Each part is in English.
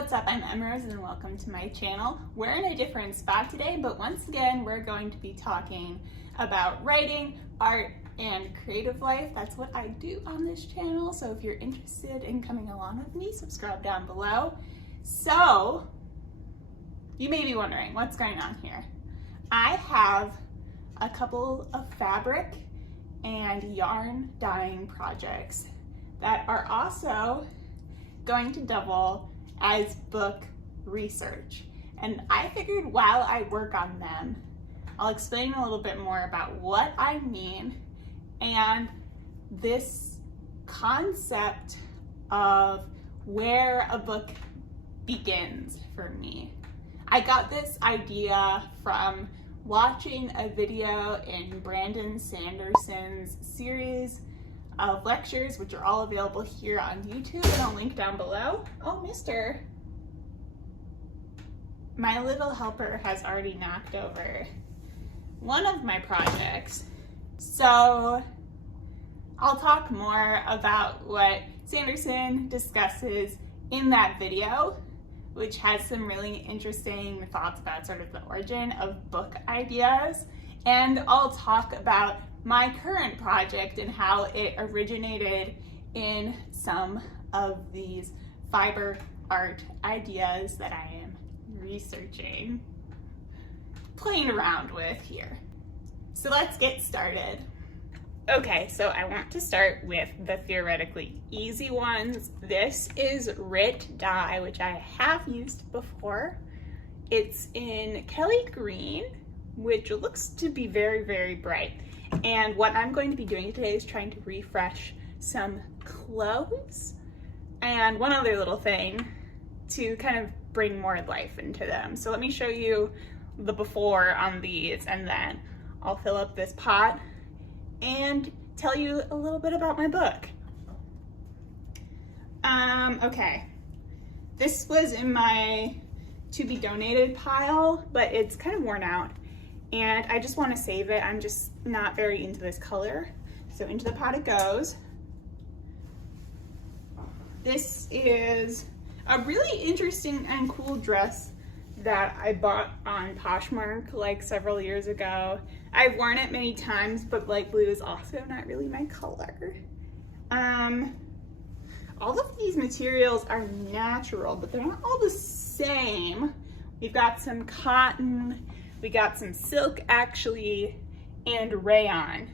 what's up? I'm Emrose and welcome to my channel. We're in a different spot today, but once again, we're going to be talking about writing, art, and creative life. That's what I do on this channel, so if you're interested in coming along with me, subscribe down below. So, you may be wondering, what's going on here? I have a couple of fabric and yarn dyeing projects that are also going to double as book research. And I figured while I work on them, I'll explain a little bit more about what I mean and this concept of where a book begins for me. I got this idea from watching a video in Brandon Sanderson's series of lectures, which are all available here on YouTube, and I'll link down below. Oh, mister. My little helper has already knocked over one of my projects. So I'll talk more about what Sanderson discusses in that video, which has some really interesting thoughts about sort of the origin of book ideas. And I'll talk about my current project and how it originated in some of these fiber art ideas that I am researching, playing around with here. So let's get started. Okay, so I want to start with the theoretically easy ones. This is Rit dye, which I have used before. It's in Kelly Green, which looks to be very, very bright. And what I'm going to be doing today is trying to refresh some clothes and one other little thing to kind of bring more life into them. So let me show you the before on these, and then I'll fill up this pot and tell you a little bit about my book. Okay, this was in my to be donated pile, but it's kind of worn out and I just want to save it. I'm just not very into this color. So into the pot it goes. This is a really interesting and cool dress that I bought on Poshmark like several years ago. I've worn it many times, but light blue is also not really my color. All of these materials are natural, but they're not all the same. We've got some cotton, we got some silk actually, and rayon.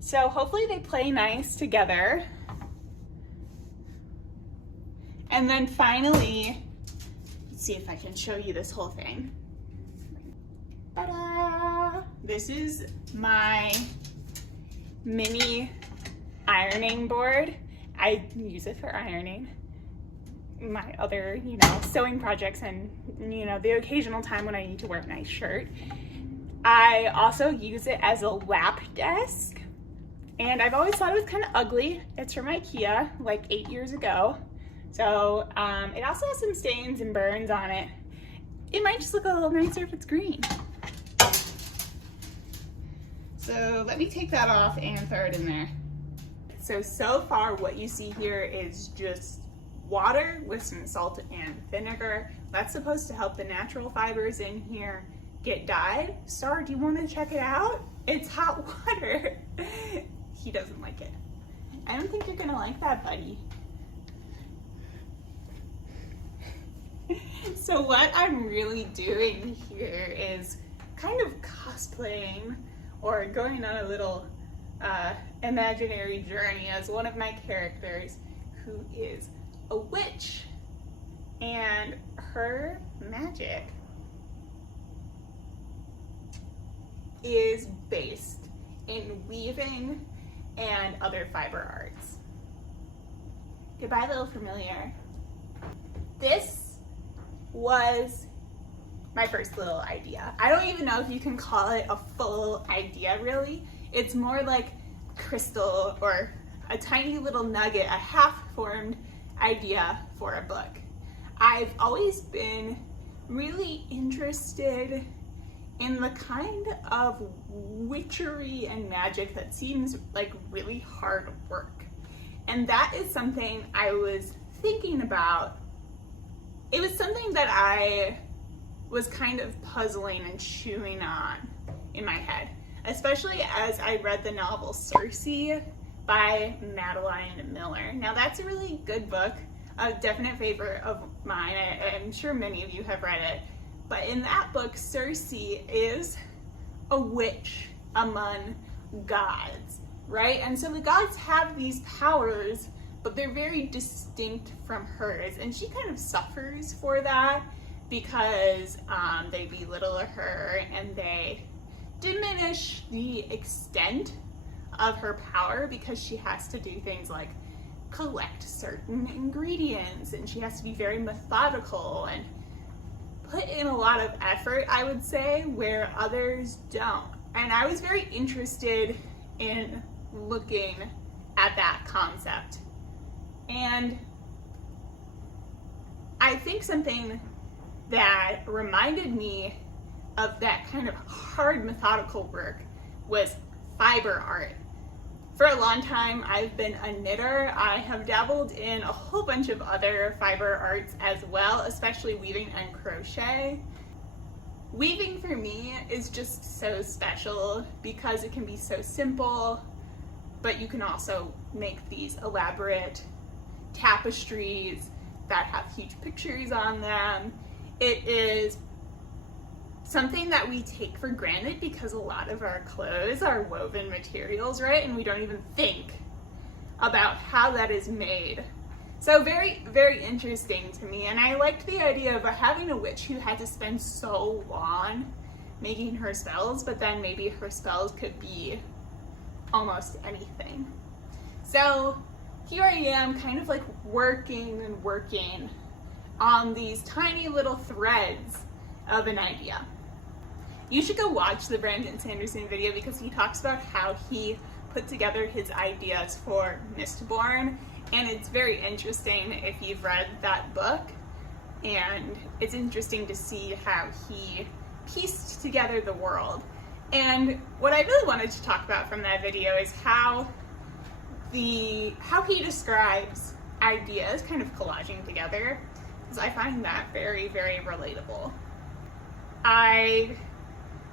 So hopefully they play nice together. And then finally, let's see if I can show you this whole thing. Ta-da! This is my mini ironing board. I use it for ironing my other, sewing projects and, the occasional time when I need to wear a nice shirt. I also use it as a lap desk, and I've always thought it was kind of ugly. It's from IKEA, like 8 years ago. So it also has some stains and burns on it. It might just look a little nicer if it's green. So let me take that off and throw it in there. So far what you see here is just water with some salt and vinegar. That's supposed to help the natural fibers in here get dyed. Star, do you want to check it out? It's hot water. He doesn't like it. I don't think you're gonna like that, buddy. So what I'm really doing here is kind of cosplaying or going on a little imaginary journey as one of my characters who is a witch, and her magic is based in weaving and other fiber arts. Goodbye, little familiar. This was my first little idea. I don't even know if you can call it a full idea, really. It's more like crystal or a tiny little nugget, a half-formed idea for a book. I've always been really interested in the kind of witchery and magic that seems like really hard work. And that is something I was thinking about it was something that I was kind of puzzling and chewing on in my head, especially as I read the novel Circe by Madeline Miller. Now that's a really good book, a definite favorite of mine. I'm sure many of you have read it. But in that book, Circe is a witch among gods, right? And so the gods have these powers, but they're very distinct from hers. And she kind of suffers for that because they belittle her and they diminish the extent of her power because she has to do things like collect certain ingredients, and she has to be very methodical and put in a lot of effort, I would say, where others don't. And I was very interested in looking at that concept. And I think something that reminded me of that kind of hard methodical work was fiber art. For a long time, I've been a knitter. I have dabbled in a whole bunch of other fiber arts as well, especially weaving and crochet. Weaving for me is just so special because it can be so simple, but you can also make these elaborate tapestries that have huge pictures on them. It is something that we take for granted because a lot of our clothes are woven materials, right? And we don't even think about how that is made. So very, very interesting to me. And I liked the idea of having a witch who had to spend so long making her spells, but then maybe her spells could be almost anything. So here I am kind of like working and working on these tiny little threads of an idea. You should go watch the Brandon Sanderson video because he talks about how he put together his ideas for Mistborn, and it's very interesting if you've read that book, and it's interesting to see how he pieced together the world. And what I really wanted to talk about from that video is how he describes ideas kind of collaging together, because I find that very, very relatable. I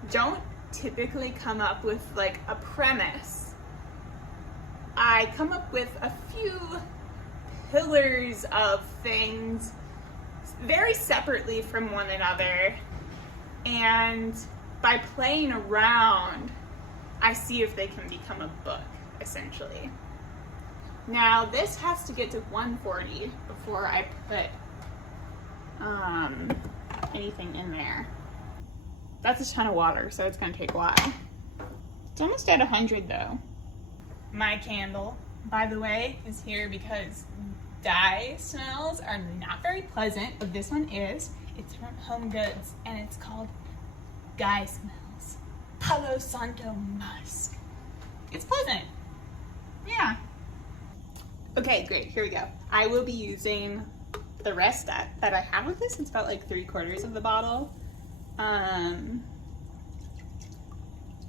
don't typically come up with like a premise. I come up with a few pillars of things very separately from one another, and by playing around, I see if they can become a book, essentially. Now this has to get to 140 before I put anything in there. That's a ton of water, so it's gonna take a while. It's almost at 100 though. My candle, by the way, is here because dye smells are not very pleasant, but this one is. It's from Home Goods, and it's called Guy Smells Palo Santo Musk. It's pleasant. Yeah. Okay, great, here we go. I will be using the rest that I have with this. It's about like 3/4 of the bottle.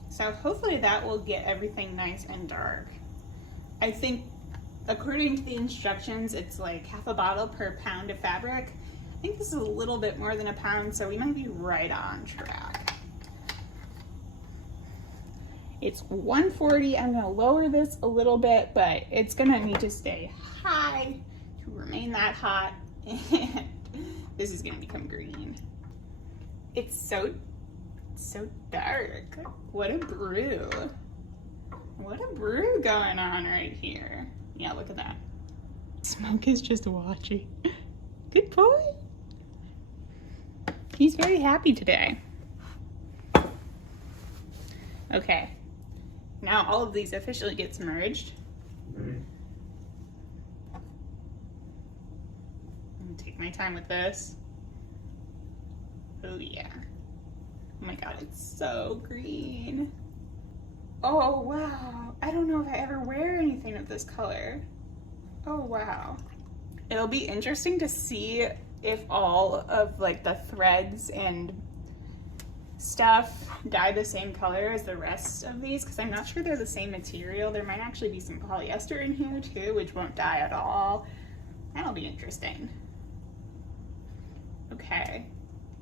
So hopefully that will get everything nice and dark. I think according to the instructions, it's like half a bottle per pound of fabric. I think this is a little bit more than a pound, so we might be right on track. It's 140. I'm gonna lower this a little bit, but it's gonna need to stay high to remain that hot. And this is gonna become green. It's so dark. What a brew. What a brew going on right here. Yeah, look at that. Smoke is just watching. Good boy. He's very happy today. Okay. Now all of these officially get submerged. I'm gonna take my time with this. Oh yeah. Oh my god, it's so green. Oh wow. I don't know if I ever wear anything of this color. Oh wow. It'll be interesting to see if all of like the threads and stuff dye the same color as the rest of these, because I'm not sure they're the same material. There might actually be some polyester in here too, which won't dye at all. That'll be interesting. okay.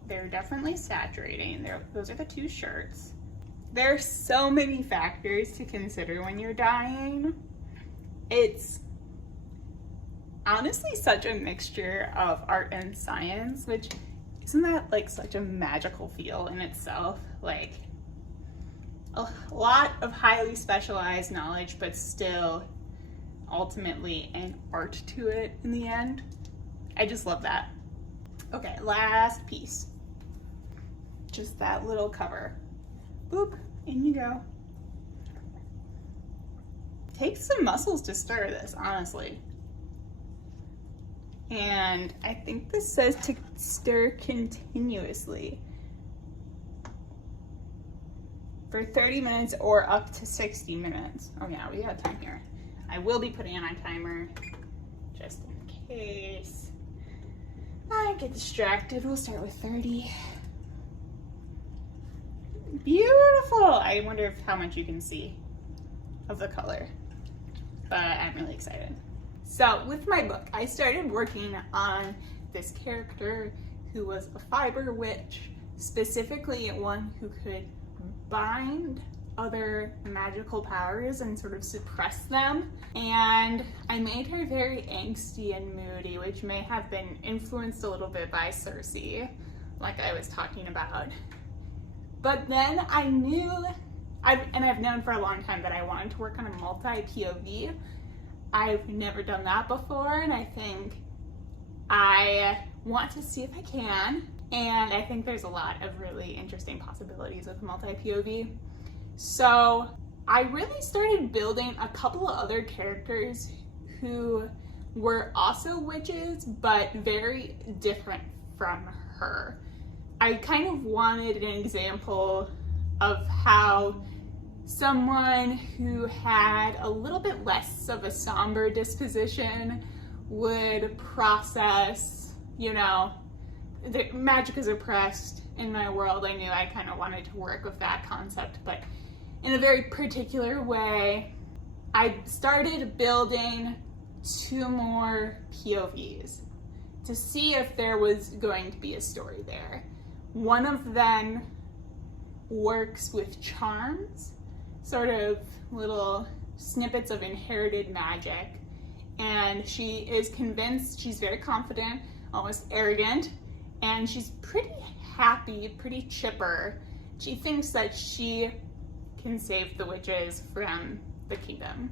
They're definitely saturating. Those are the two shirts. There are so many factors to consider when you're dyeing. It's honestly such a mixture of art and science, which isn't that like such a magical feel in itself? Like a lot of highly specialized knowledge, but still ultimately an art to it in the end. I just love that. Okay, last piece. Just that little cover. Boop, in you go. Takes some muscles to stir this, honestly. And I think this says to stir continuously for 30 minutes or up to 60 minutes. Oh yeah, we got time here. I will be putting on a timer just in case I get distracted. We'll start with 30. Beautiful. I wonder how much you can see of the color, but I'm really excited. So with my book, I started working on this character who was a fiber witch, specifically one who could bind other magical powers and sort of suppress them. And I made her very angsty and moody, which may have been influenced a little bit by Circe, like I was talking about. But then I knew, and I've known for a long time that I wanted to work on a multi-POV. I've never done that before, and I think I want to see if I can. And I think there's a lot of really interesting possibilities with multi-POV. So I really started building a couple of other characters who were also witches, but very different from her. I kind of wanted an example of how someone who had a little bit less of a somber disposition would process, you know, the magic is oppressed in my world. I knew I kind of wanted to work with that concept, but in a very particular way. I started building 2 more POVs to see if there was going to be a story there. One of them works with charms, sort of little snippets of inherited magic, and she is convinced, she's very confident, almost arrogant, and she's pretty happy, pretty chipper. She thinks that she can save the witches from the kingdom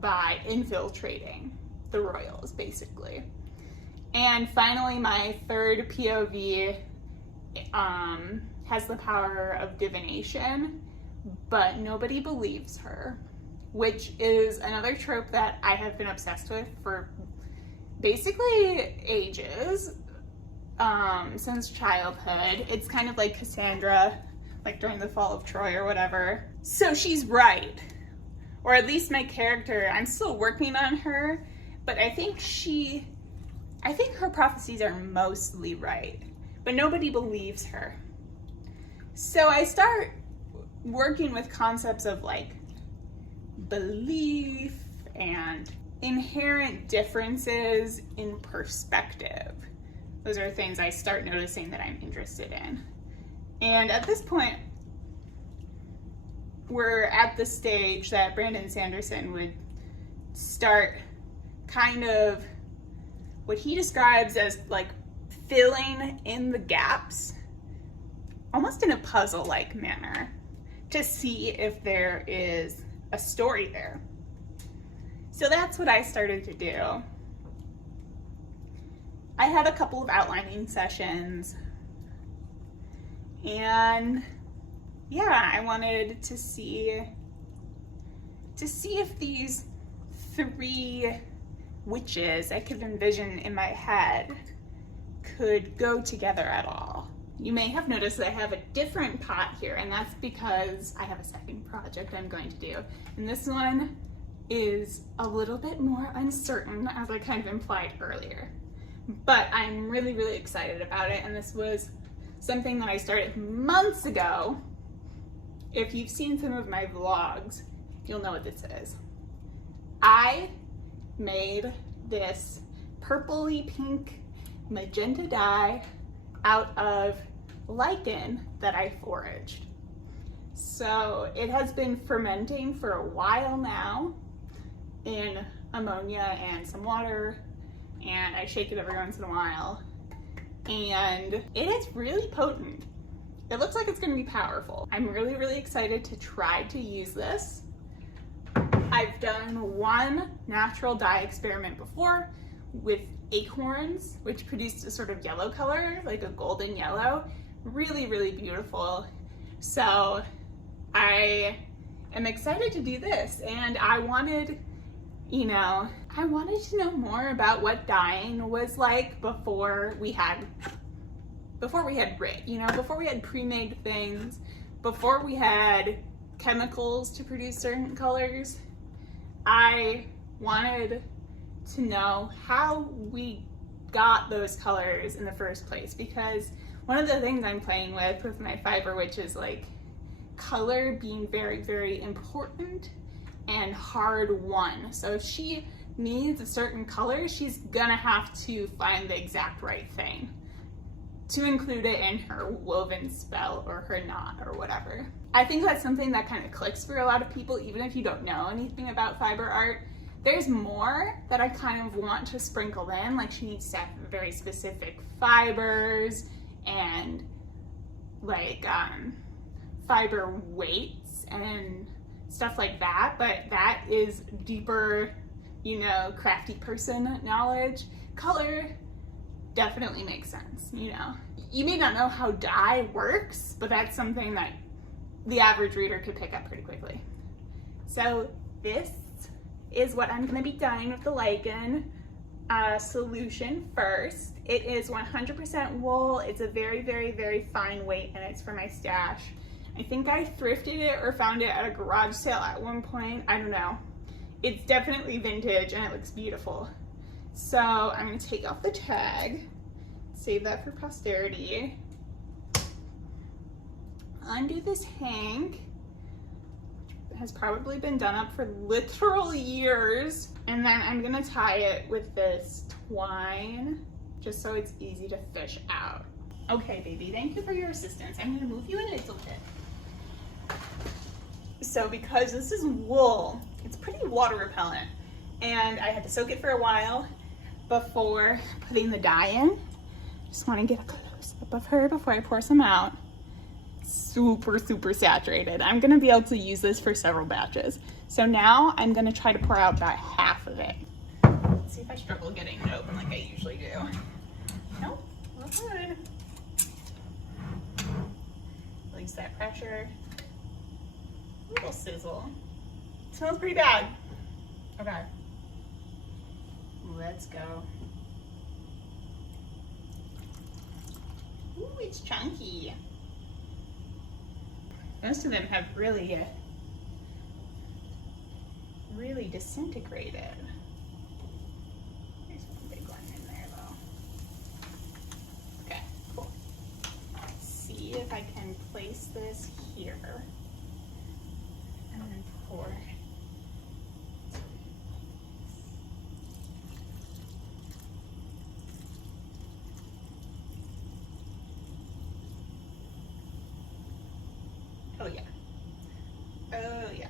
by infiltrating the royals, basically. And finally, my 3rd POV has the power of divination, but nobody believes her, which is another trope that I have been obsessed with for basically ages, since childhood. It's kind of like Cassandra, like during the fall of Troy or whatever. So she's right, or at least my character, I'm still working on her, but I think her prophecies are mostly right, but nobody believes her. So I start working with concepts of like belief and inherent differences in perspective. Those are things I start noticing that I'm interested in. And at this point, we're at the stage that Brandon Sanderson would start kind of what he describes as like filling in the gaps, almost in a puzzle-like manner, to see if there is a story there. So that's what I started to do. I had a couple of outlining sessions, and yeah, I wanted to see if these 3 witches I could envision in my head could go together at all. You may have noticed that I have a different pot here, and that's because I have a second project I'm going to do. And this one is a little bit more uncertain, as I kind of implied earlier. But I'm really, really excited about it, and this was something that I started months ago. If you've seen some of my vlogs, you'll know what this is. I made this purpley pink magenta dye out of lichen that I foraged. So it has been fermenting for a while now in ammonia and some water, and I shake it every once in a while, and it is really potent. It looks like it's going to be powerful. I'm really excited to try to use this. I've done one natural dye experiment before with acorns, which produced a sort of yellow color, like a golden yellow. Really beautiful. So I am excited to do this, and I wanted to know more about what dyeing was like before we had grit, before we had pre-made things, before we had chemicals to produce certain colors. I wanted to know how we got those colors in the first place, because one of the things I'm playing with my fiber, which is like color being very important and hard won. So if she needs a certain color, she's gonna have to find the exact right thing to include it in her woven spell or her knot or whatever. I think that's something that kind of clicks for a lot of people, even if you don't know anything about fiber art. There's more that I kind of want to sprinkle in, like she needs to have very specific fibers and like fiber weights and stuff like that, but that is deeper, crafty person knowledge. Color definitely makes sense, You may not know how dye works, but that's something that the average reader could pick up pretty quickly. So this is what I'm gonna be dyeing with the lichen solution first. It is 100% wool. It's a very fine weight, and it's for my stash. I think I thrifted it or found it at a garage sale at one point. I don't know. It's definitely vintage and it looks beautiful. So I'm gonna take off the tag, save that for posterity, undo this hank. It has probably been done up for literal years, and then I'm gonna tie it with this twine just so it's easy to fish out. Okay, baby, thank you for your assistance. I'm gonna move you a little bit. So because this is wool, it's pretty water repellent, and I had to soak it for a while before putting the dye in. Just want to get a close up of her before I pour some out. Super saturated. I'm gonna be able to use this for several batches. So now I'm gonna try to pour out about half of it. Let's see if I struggle getting it open like I usually do. Nope, we're good. Release that pressure. A little sizzle. It smells pretty bad. Okay. Let's go. Ooh, it's chunky. Most of them have really disintegrated. There's one big one in there though. Okay, cool. Let's see if I can place this here and then pour. Oh yeah. Oh yeah.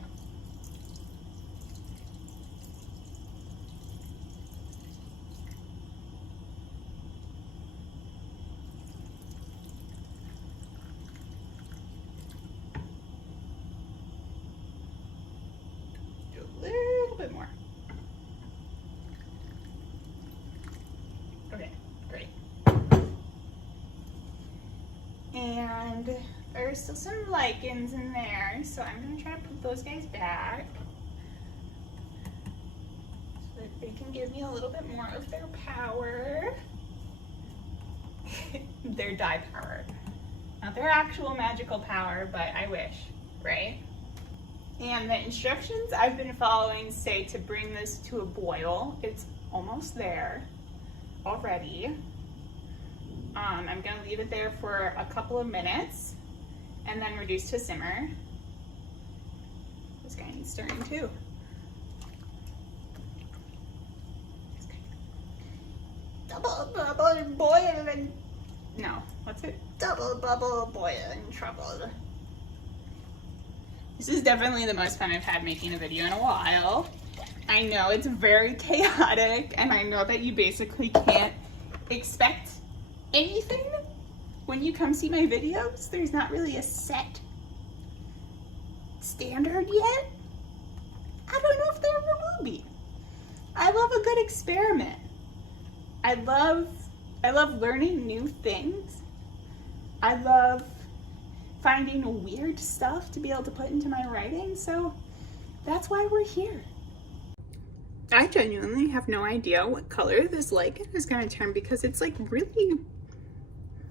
Do a little bit more. Okay, great. And there's still some lichens in there, so I'm going to try to put those guys back so that they can give me a little bit more of their power. Their dye power. Not their actual magical power, but I wish, right? And the instructions I've been following say to bring this to a boil. It's almost there already. I'm going to leave it there for a couple of minutes and then reduce to simmer. This guy needs stirring too. Double boil and no, What's it? Double bubble boy in trouble. This is definitely the most fun I've had making a video in a while. I know it's very chaotic, and I know that you basically can't expect anything when you come see my videos. There's not really a set standard yet. I don't know if there ever will be. I love a good experiment. I love learning new things. I love finding weird stuff to be able to put into my writing, so that's why we're here. I genuinely have no idea what color this lichen is going to turn, because it's like really,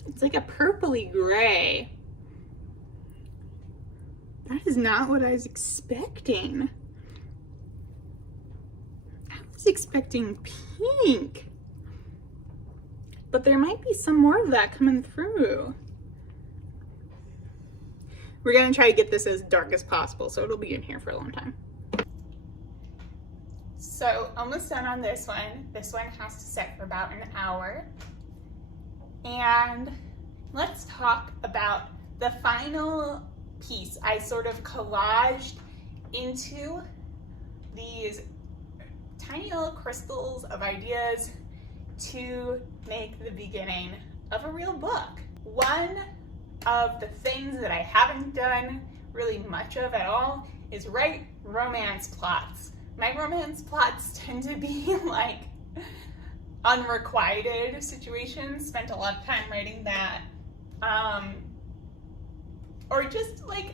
it's like a purpley gray. That is not what I was expecting. I was expecting pink, but there might be some more of that coming through. We're gonna try to get this as dark as possible, so it'll be in here for a long time. So almost done on this one. This one has to set for about an hour. And let's talk about the final piece. I sort of collaged into these tiny little crystals of ideas to make the beginning of a real book. One of the things that I haven't done really much of at all is write romance plots. My romance plots tend to be like unrequited situations, spent a lot of time writing that. Or just like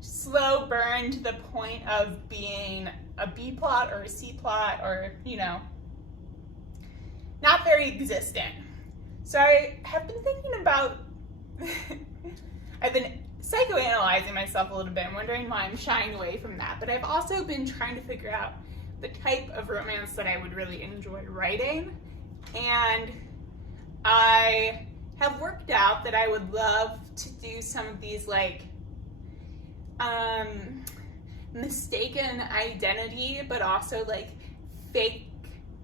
slow burn to the point of being a B plot or a C plot, or, you know, not very existent. So I have been thinking about I've been psychoanalyzing myself a little bit and wondering why I'm shying away from that, but I've also been trying to figure out the type of romance that I would really enjoy writing, and I have worked out that I would love to do some of these like mistaken identity, but also like fake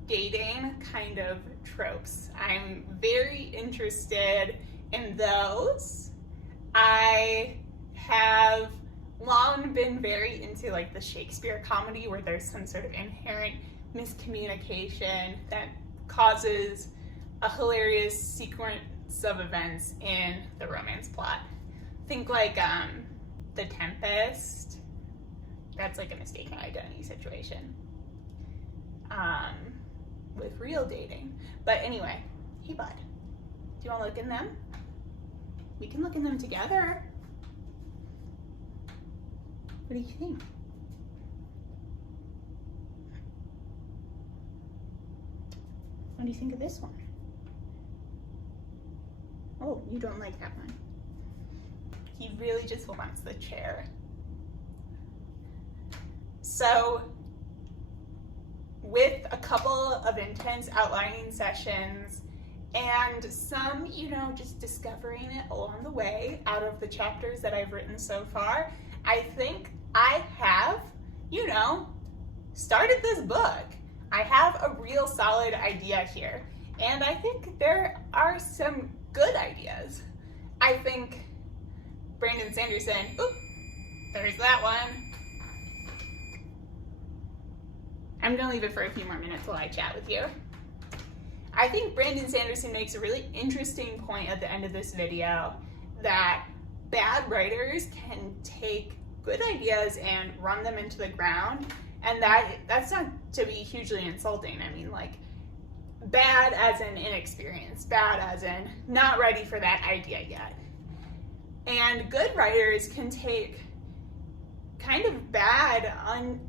dating kind of tropes. I'm very interested in those. I have long been very into like the Shakespeare comedy where there's some sort of inherent miscommunication that causes a hilarious sequence of events in the romance plot. Think like The Tempest. That's like a mistaken identity situation with real dating. But anyway, hey bud, do you want to look in them? We can look in them together. What do you think? What do you think of this one? Oh, you don't like that one. He really just wants the chair. So, with a couple of intense outlining sessions and some, you know, just discovering it along the way out of the chapters that I've written so far, I think I have, you know, started this book. I have a real solid idea here, and I think there are some good ideas. I think Brandon Sanderson, oop, there's that one. I'm gonna leave it for a few more minutes while I chat with you. I think Brandon Sanderson makes a really interesting point at the end of this video that bad writers can take good ideas and run them into the ground, and that's not to be hugely insulting. I mean, like, bad as in inexperienced, bad as in not ready for that idea yet. And good writers can take kind of bad,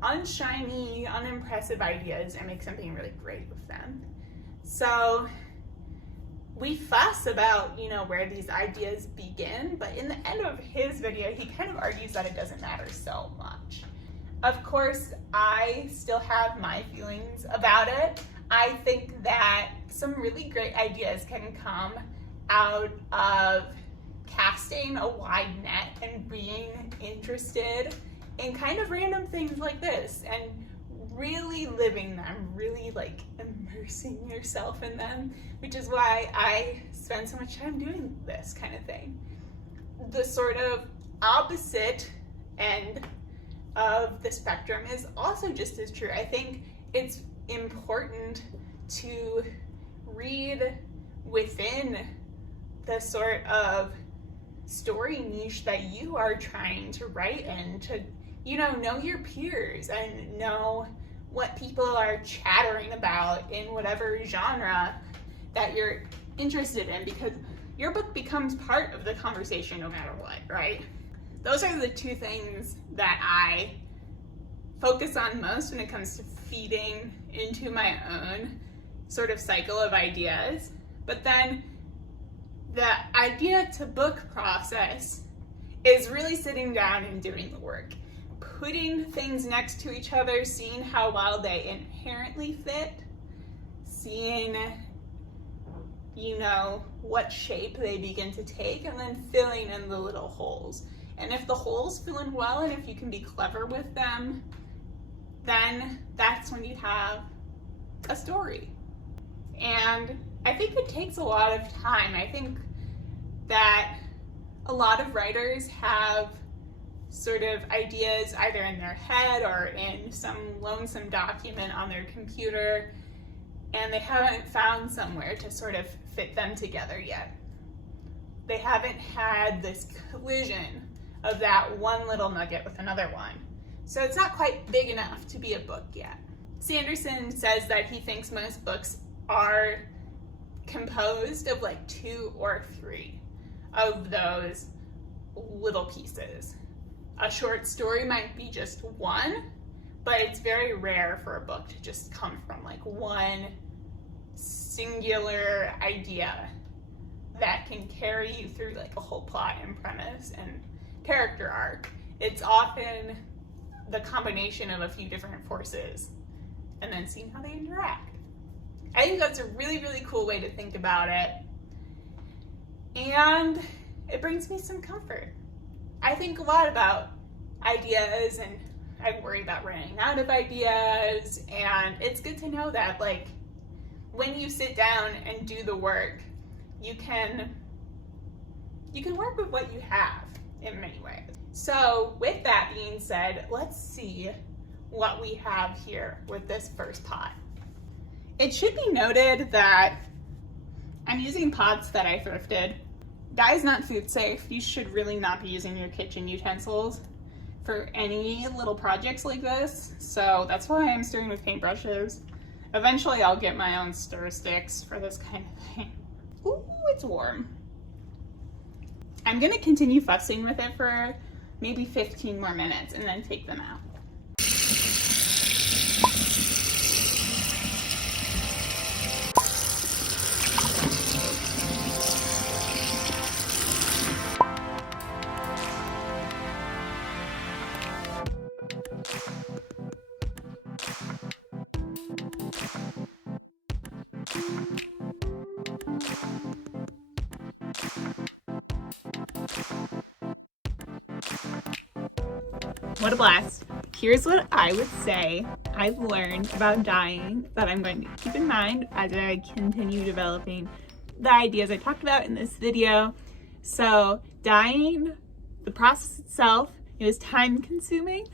unshiny, unimpressive ideas and make something really great with them. So we fuss about, you know, where these ideas begin, but in the end of his video, he kind of argues that it doesn't matter so much. Of course, I still have my feelings about it. I think that some really great ideas can come out of casting a wide net and being interested in kind of random things like this and really living them, really like immersing yourself in them, which is why I spend so much time doing this kind of thing. The sort of opposite end of the spectrum is also just as true. I think it's important to read within the sort of story niche that you are trying to write in, to, you know your peers and know what people are chattering about in whatever genre that you're interested in, because your book becomes part of the conversation no matter what, right? Those are the two things that I focus on most when it comes to feeding into my own sort of cycle of ideas. But then the idea to book process is really sitting down and doing the work, putting things next to each other, seeing how well they inherently fit, seeing, you know, what shape they begin to take, and then filling in the little holes. And if the holes fill in well, and if you can be clever with them, then that's when you have a story. And I think it takes a lot of time. I think that a lot of writers have sort of ideas either in their head or in some lonesome document on their computer, and they haven't found somewhere to sort of fit them together yet. They haven't had this collision of that one little nugget with another one. So it's not quite big enough to be a book yet. Sanderson says that he thinks most books are composed of like 2 or 3 of those little pieces. A short story might be just 1, but it's very rare for a book to just come from like one singular idea that can carry you through like a whole plot and premise and character arc. It's often the combination of a few different forces and then seeing how they interact. I think that's a really, really cool way to think about it. And it brings me some comfort. I think a lot about ideas, and I worry about running out of ideas, and it's good to know that like when you sit down and do the work, you can work with what you have in many ways. So with that being said, let's see what we have here with this first pot. It should be noted that I'm using pots that I thrifted. Dye is not food safe. You should really not be using your kitchen utensils for any little projects like this. So that's why I'm stirring with paintbrushes. Eventually I'll get my own stir sticks for this kind of thing. Ooh, it's warm. I'm gonna continue fussing with it for maybe 15 more minutes and then take them out. What a blast. Here's what I would say I've learned about dyeing that I'm going to keep in mind as I continue developing the ideas I talked about in this video. So dyeing, the process itself, it was time consuming.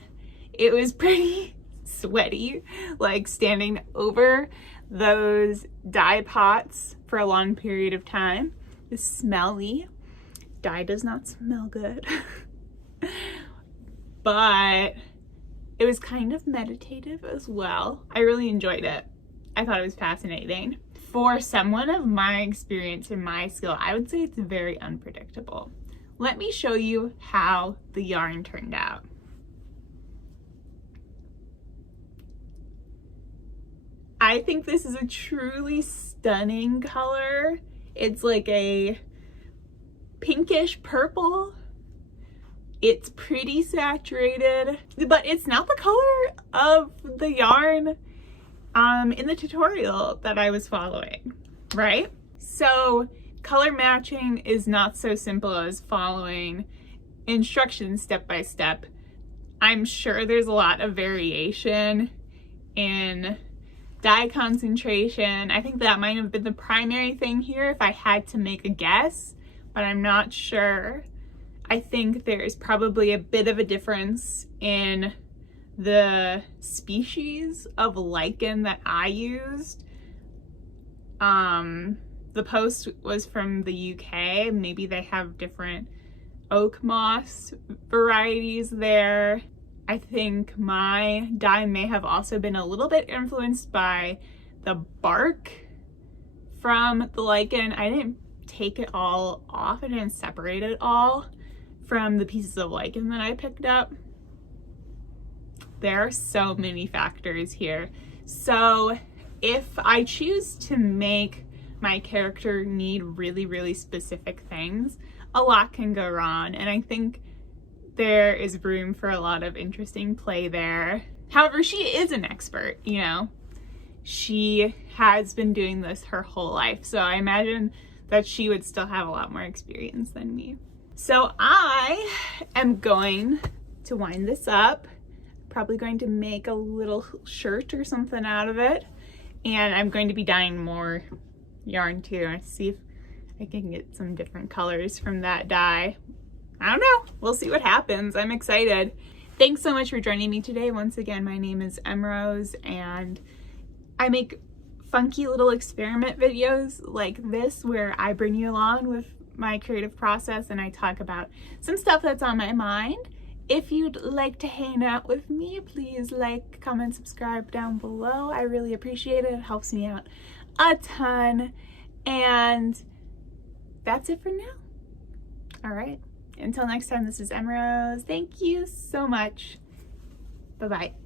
It was pretty sweaty, like standing over those dye pots for a long period of time. It was smelly. Dye does not smell good. But it was kind of meditative as well. I really enjoyed it. I thought it was fascinating. For someone of my experience and my skill, I would say it's very unpredictable. Let me show you how the yarn turned out. I think this is a truly stunning color. It's like a pinkish purple. It's pretty saturated, but it's not the color of the yarn in the tutorial that I was following, right? So color matching is not so simple as following instructions step by step. I'm sure there's a lot of variation in dye concentration. I think that might have been the primary thing here if I had to make a guess, but I'm not sure. I think there's probably a bit of a difference in the species of lichen that I used. The post was from the UK. Maybe they have different oak moss varieties there. I think my dye may have also been a little bit influenced by the bark from the lichen. I didn't take it all off. I didn't separate it all from the pieces of lichen that I picked up. There are so many factors here. So if I choose to make my character need really, really specific things, a lot can go wrong. And I think there is room for a lot of interesting play there. However, she is an expert, you know. She has been doing this her whole life, so I imagine that she would still have a lot more experience than me. So I am going to wind this up, probably going to make a little shirt or something out of it, and I'm going to be dyeing more yarn too. See if I can get some different colors from that dye. I don't know. We'll see what happens. I'm excited. Thanks so much for joining me today. Once again, my name is Emrose, and I make funky little experiment videos like this where I bring you along with my creative process and I talk about some stuff that's on my mind. If you'd like to hang out with me, please like, comment, subscribe down below. I really appreciate it. It helps me out a ton. And that's it for now. All right. Until next time, this is Emrose. Thank you so much. Bye-bye.